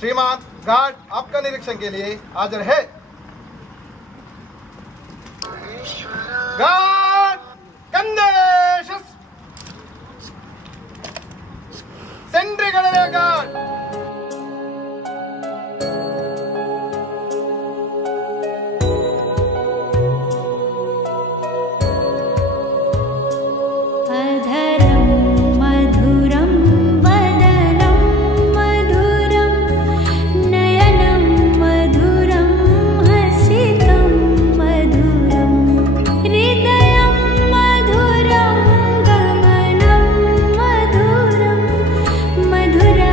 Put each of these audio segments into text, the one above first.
श्रीमान गार्ड आपका निरीक्षण के लिए हाजिर है। गार्ड कंधे सेंट्री गार्ड मधुरा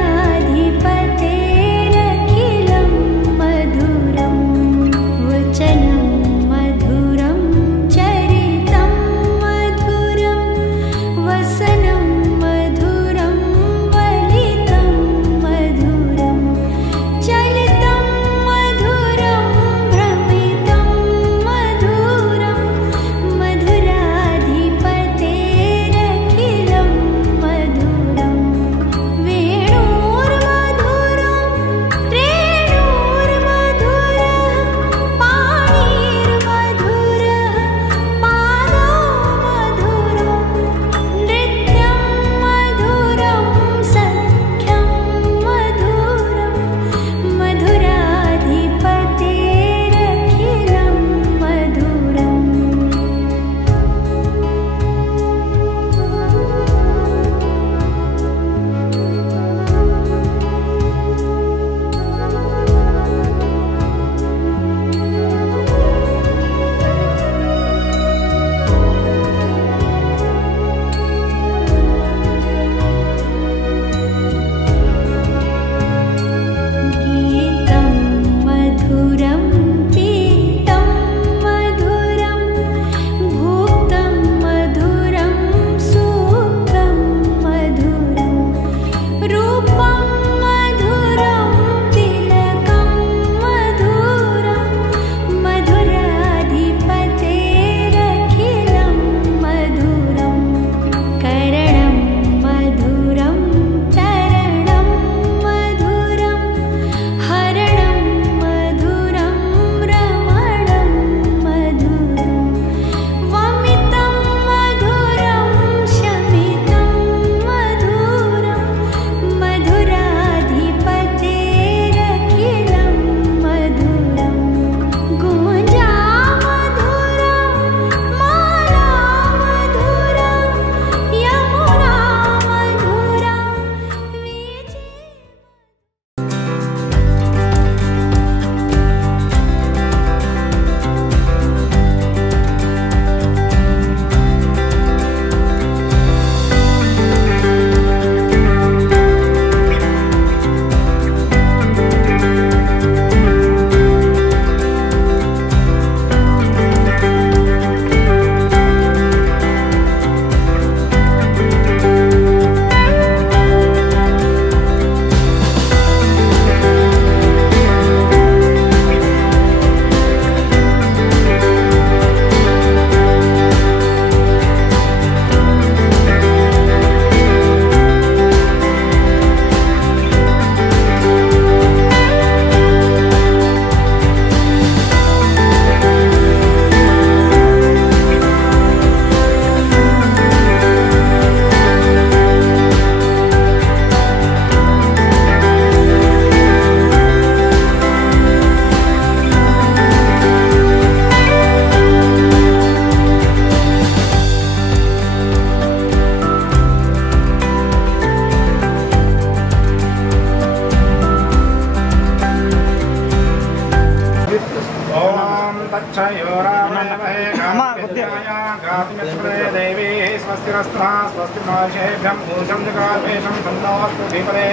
स्वस्तिरस्तः स्वस्ति महर्षेभ्यं ऊर्जं जगाभेषं सन्नोऽस्तु धीमहे।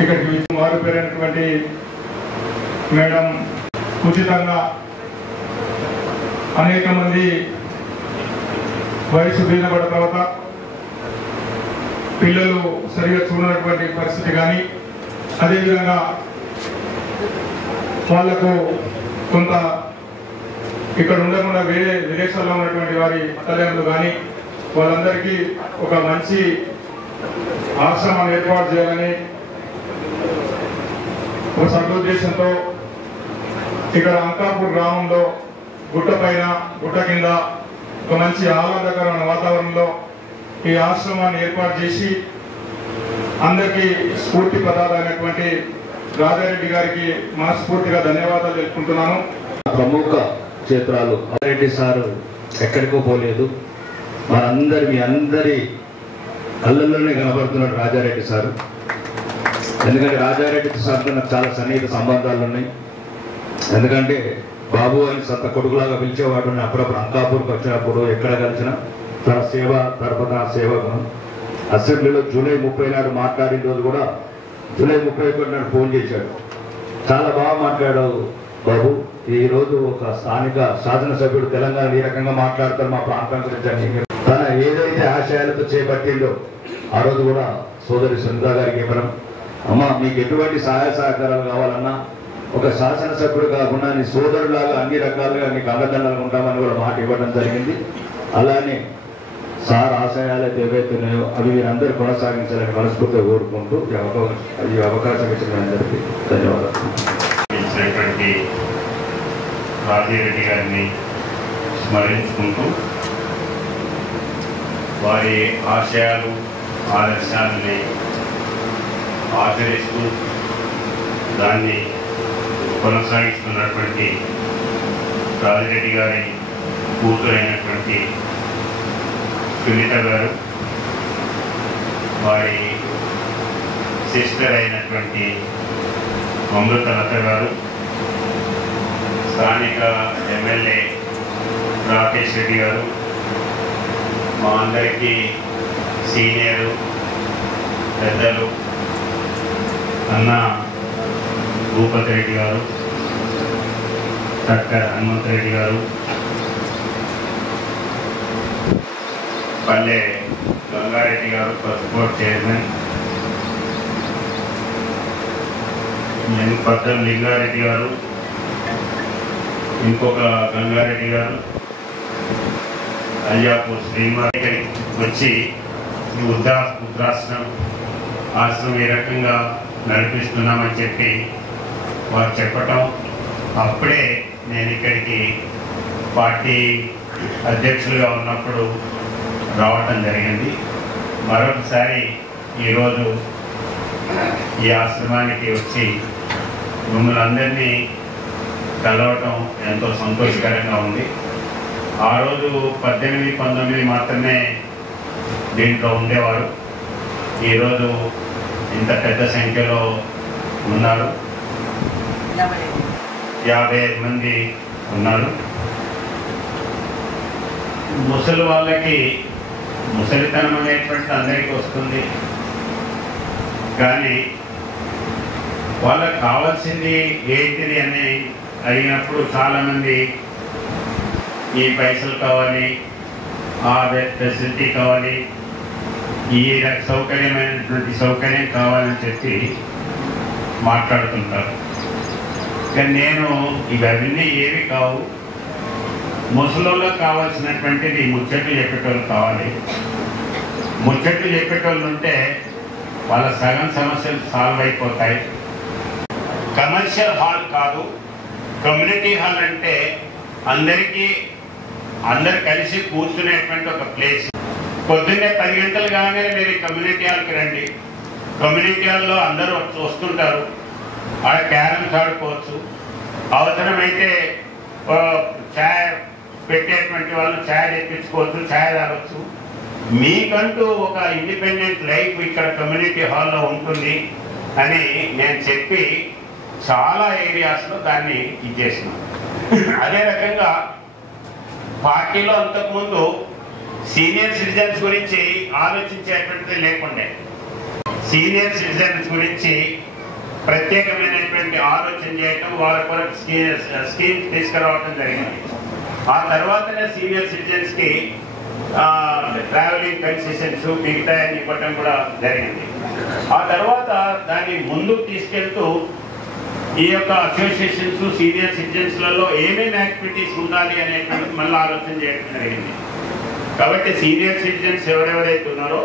ఇక్కడికి వారు పేరైనటువంటి మేడం ఉచితంగా అనేక మంది వయసు బీదపడిన తర్వాత పిల్లలు సరిగా చూడనటువంటి పరిస్థితి కానీ అదేవిధంగా వాళ్లకు కొంత ఇక్కడ ఉండకుండా వేరే విదేశాల్లో ఉన్నటువంటి వారి తల్లిదండ్రులు కానీ వాళ్ళందరికీ ఒక మంచి ఆశ్రమాన్ని ఏర్పాటు చేయాలని ఒక సదుద్దేశంతో ఇక్కడ అంకాపూర్ గ్రామంలో గుట్ట పైన గుట్ట కింద ఒక మంచి ఆహ్లాదకరమైన వాతావరణంలో ఈ ఆశ్రమాన్ని ఏర్పాటు చేసి అందరికీ స్ఫూర్తి ప్రదాతమైనటువంటి రాజారెడ్డి గారికి మనస్ఫూర్తిగా ధన్యవాదాలు తెలుపుకుంటున్నాను. ప్రముఖ క్షేత్రాలు రాజారెడ్డి సారు ఎక్కడికో పోలేదు, మనందరి మీ అందరి కళ్ళల్లోనే కనబడుతున్నాడు రాజారెడ్డి సారు. ఎందుకంటే రాజారెడ్డి సార్తో నాకు చాలా సన్నిహిత సంబంధాలు ఉన్నాయి. ఎందుకంటే బాబు అని సొంత కొడుకులాగా పిలిచేవాడు. అప్పుడప్పుడు అంకాపూర్కి వచ్చినప్పుడు ఎక్కడ కలిసినా తన సేవ తరపున సేవకును అసెంబ్లీలో జూలై 30 నాడు మాట్లాడిన రోజు కూడా జూలై 31 నాడు ఫోన్ చేశాడు. చాలా బాగా మాట్లాడావు బాబు, ఈరోజు ఒక స్థానిక శాసనసభ్యుడు తెలంగాణ ఈ రకంగా మాట్లాడతారు మా ప్రాంతం గురించి. తన ఏదైతే ఆశయాలతో చేపట్టిందో ఆ రోజు కూడా సోదరి సునీత గారికి ఇవ్వడం, అమ్మ మీకు ఎటువంటి సహాయ సహకారాలు కావాలన్నా ఒక శాసనసభ్యుడు కాకుండా నీ సోదరులాగా అన్ని రకాలుగా నీకు అండదండలుగా ఉంటామని కూడా మాట ఇవ్వడం జరిగింది. అలానే సార్ ఆశయాలు ఏవైతున్నాయో అవి మీరందరూ కొనసాగించాలని మనస్ఫూర్తిగా కోరుకుంటూ ఈ అవకాశం ఇచ్చిన అందరికీ ధన్యవాదాలు. రాజారెడ్డి గారిని స్మరించుకుంటూ వారి ఆశయాలు ఆదర్శాలని ఆచరిస్తూ దాన్ని కొనసాగిస్తున్నటువంటి రాజారెడ్డి గారి కూతురైనటువంటి సునీత గారు, వారి సిస్టర్ అయినటువంటి అమృతలత గారు, స్థానిక ఎమ్మెల్యే రాకేష్ రెడ్డి గారు, మా అందరికీ సీనియరు పెద్దలు అన్న భూపతి రెడ్డి గారు, డాక్టర్ హనుమంతరెడ్డి గారు, పల్లె గంగారెడ్డి గారు బోర్డ్ చైర్మన్, పద్దం లింగారెడ్డి గారు, ఇంకొక గంగారెడ్డి గారు, అయ్యాపూర్ శ్రీనివాస్ వచ్చి ఈ వృద్ధాశ్రమం ఈ రకంగా నడిపిస్తున్నామని చెప్పి వారు చెప్పటం, అప్పుడే నేను ఇక్కడికి పార్టీ అధ్యక్షులుగా ఉన్నప్పుడు రావటం జరిగింది. మరొకసారి ఈరోజు ఈ ఆశ్రమానికి వచ్చి మిమ్మల్ని అందరినీ కలవటం ఎంతో సంతోషకరంగా ఉంది. ఆ రోజు 18, 19 మాత్రమే దీంట్లో ఉండేవారు. ఈరోజు ఇంత పెద్ద సంఖ్యలో ఉన్నారు, 55 మంది ఉన్నారు. ముసలి వాళ్ళకి ముసలితనం అనేటువంటి అందరికీ వస్తుంది, కానీ వాళ్ళకి కావాల్సింది ఏంటిది అని అడిగినప్పుడు చాలామంది ఈ పైసలు కావాలి, ఆ ఫెసిలిటీ కావాలి, ఈ సౌకర్యమైనటువంటి సౌకర్యం కావాలని చెప్పి మాట్లాడుతుంటారు. కానీ నేను ఇవన్నీ ఏవి కావు, ముసలోళ్ళకి కావాల్సినటువంటిది ముచ్చట్లు చెప్పేటోళ్ళు కావాలి. ముచ్చట్లు చెప్పేటోళ్ళు ఉంటే వాళ్ళ సగం సమస్యలు సాల్వ్ అయిపోతాయి. కమర్షియల్ హాల్ కాదు, కమ్యూనిటీ హాల్ అంటే అందరు కలిసి కూర్చునేటువంటి ఒక ప్లేస్. పొద్దున్నే 10 గంటలు కాగానే మీరు కమ్యూనిటీ హాల్కి రండి. కమ్యూనిటీ హాల్లో అందరూ వస్తుంటారు, ఆడ క్యారమ్స్ ఆడుకోవచ్చు, అవసరమైతే ఛాయ్ పెట్టేటువంటి వాళ్ళు ఛాయ్ తెప్పించుకోవచ్చు, ఛాయ్ తాగొచ్చు. మీకంటూ ఒక ఇండిపెండెంట్ లైఫ్ ఇక్కడ కమ్యూనిటీ హాల్లో ఉంటుంది అని నేను చెప్పి చాలా ఏరియాస్లో దాన్ని ఇచ్చేసినాను. అదే రకంగా పార్టీలో అంతకుముందు సీనియర్ సిటిజన్స్ గురించి ఆలోచించేటువంటిది లేకుండే. సీనియర్ సిటిజన్స్ గురించి ప్రత్యేకమైనటువంటి ఆలోచన చేయటం, వాళ్ళ కొరకు స్కీమ్స్ తీసుకురావటం జరిగింది. ఆ తర్వాతనే సీనియర్ సిటిజన్స్కి ట్రావెలింగ్ కన్సెషన్స్ మిగతా ఇవ్వటం కూడా జరిగింది. ఆ తర్వాత దాన్ని ముందుకు తీసుకెళ్తూ ఈ యొక్క అసోసియేషన్స్ సీనియర్ సిటిజన్స్లలో ఏమేమి యాక్టివిటీస్ ఉండాలి అనేటువంటిది మళ్ళీ ఆలోచన చేయడం జరిగింది. కాబట్టి సీనియర్ సిటిజన్స్ ఎవరెవరైతే ఉన్నారో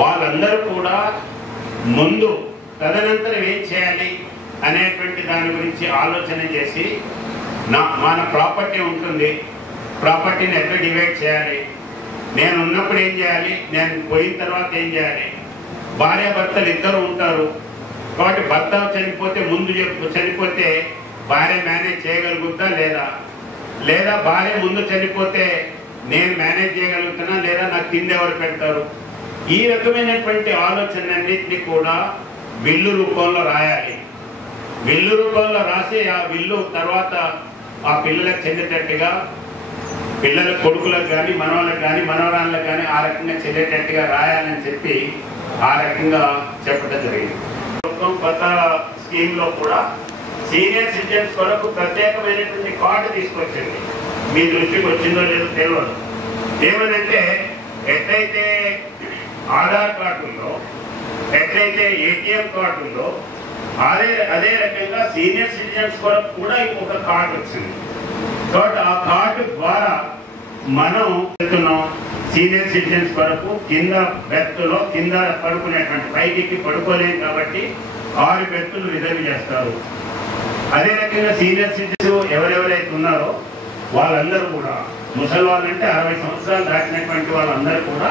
వాళ్ళందరూ కూడా ముందు తదనంతరం ఏం చేయాలి అనేటువంటి దాని గురించి ఆలోచన చేసి మన ప్రాపర్టీ ఉంటుంది, ప్రాపర్టీని ఎట్లా డివైడ్ చేయాలి, నేను ఉన్నప్పుడు ఏం చేయాలి, నేను పోయిన తర్వాత ఏం చేయాలి, భార్యాభర్తలు ఇద్దరు ఉంటారు కాబట్టి భర్త చనిపోతే భార్య మేనేజ్ చేయగలుగుతా లేదా భార్య ముందు చనిపోతే నేను మేనేజ్ చేయగలుగుతున్నా లేదా నాకు కింద ఎవరు పెడతారు. ఈ రకమైనటువంటి ఆలోచనలన్నింటినీ కూడా బిల్లు రూపంలో రాయాలి. బిల్లు రూపంలో రాసి ఆ బిల్లు తర్వాత ఆ పిల్లలకు చెందేటట్టుగా, పిల్లల కొడుకులకు కానీ మనవాళ్ళకి కానీ మనవరాళ్ళకు కానీ ఆ రకంగా చెందేటట్టుగా రాయాలని చెప్పి ఆ రకంగా చెప్పడం జరిగింది. కొత్త స్కీమ్లో కూడా సీనియర్ సిటిజన్స్ కొరకు ప్రత్యేకమైనటువంటి కార్డు తీసుకొచ్చింది. మీ దృష్టికి వచ్చిందో లేదో తెలియదు. ఏమనంటే ఎట్లయితే ఆధార్ కార్డు ఉందో, ఎట్లయితే ఏటీఎం కార్డు ఉందో అదే రకంగా సీనియర్ సిటిజన్స్ కొరకు కూడా ఇంకొక కార్డు వచ్చింది. కాబట్టి ఆ కార్డు ద్వారా మనం వెళ్తున్నాం సీనియర్ సిటిజన్స్ కొరకు కింద బెర్త్లో కింద పడుకునేటువంటి పైకి పడుకోలేం కాబట్టి 6 బెర్తులు రిజర్వ్ చేస్తారు. అదే రకంగా సీనియర్ సిటిజన్స్ ఎవరెవరైతే ఉన్నారో వాళ్ళందరూ కూడా ముసలి వాళ్ళంటే 60 సంవత్సరాలు దాటినటువంటి వాళ్ళందరూ కూడా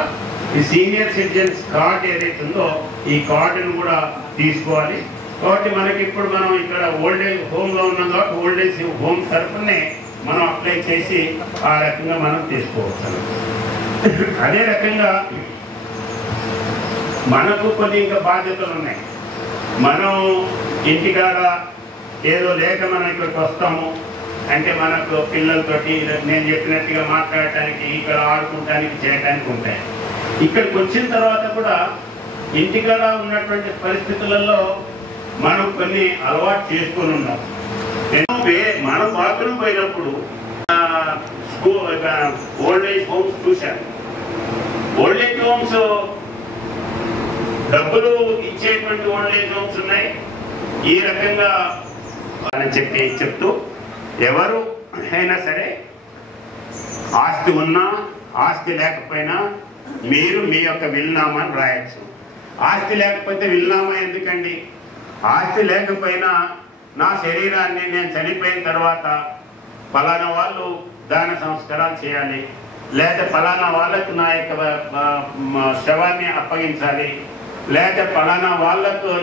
ఈ సీనియర్ సిటిజన్స్ కార్డు ఏదైతే ఉందో ఈ కార్డును కూడా తీసుకోవాలి. కాబట్టి మనకి ఇప్పుడు మనం ఇక్కడ ఓల్డ్ ఏజ్ హోమ్లో ఉన్నాం కాబట్టి ఓల్డ్ ఏజ్ హోమ్ తరఫునే మనం అప్లై చేసి ఆ రకంగా మనం తీసుకోవచ్చు. అదే రకంగా మనకు కొన్ని ఇంకా బాధ్యతలు ఉన్నాయి. మనం ఇంటికాడ ఏదో లేక మనం ఇక్కడికి వస్తాము అంటే మనకు పిల్లలతోటి నేను చెప్పినట్టుగా మాట్లాడటానికి, ఇక్కడ ఆడుకోవటానికి, చేయడానికి ఉంటాయి. ఇక్కడికి వచ్చిన తర్వాత కూడా ఇంటికాడ ఉన్నటువంటి పరిస్థితులలో మనం కొన్ని అలవాటు చేసుకొని ఉన్నాం. మనం బాత్రూమ్ పోయినప్పుడు ఓల్డ్ ఏజ్ హోమ్స్ చూశాను. ఓల్డ్ ఏజ్ హోమ్స్ డబ్బులు ఇచ్చేటువంటి ఓల్డ్ ఏజ్ హోమ్స్ ఉన్నాయి. ఈ రకంగా అని చెప్తూ ఎవరు అయినా సరే ఆస్తి ఉన్నా ఆస్తి లేకపోయినా మీరు మీ యొక్క విల్నామాను రాయొచ్చు. ఆస్తి లేకపోతే విల్నామా ఎందుకండి? ఆస్తి లేకపోయినా నా శరీరాన్ని నేను చనిపోయిన తర్వాత ఫలానా వాళ్ళు దాన సంస్కారాలు చేయాలి, లేదా ఫలానా వాళ్ళకు నా యొక్క శవాన్ని అప్పగించాలి, లేదా ఫలానా వాళ్ళకు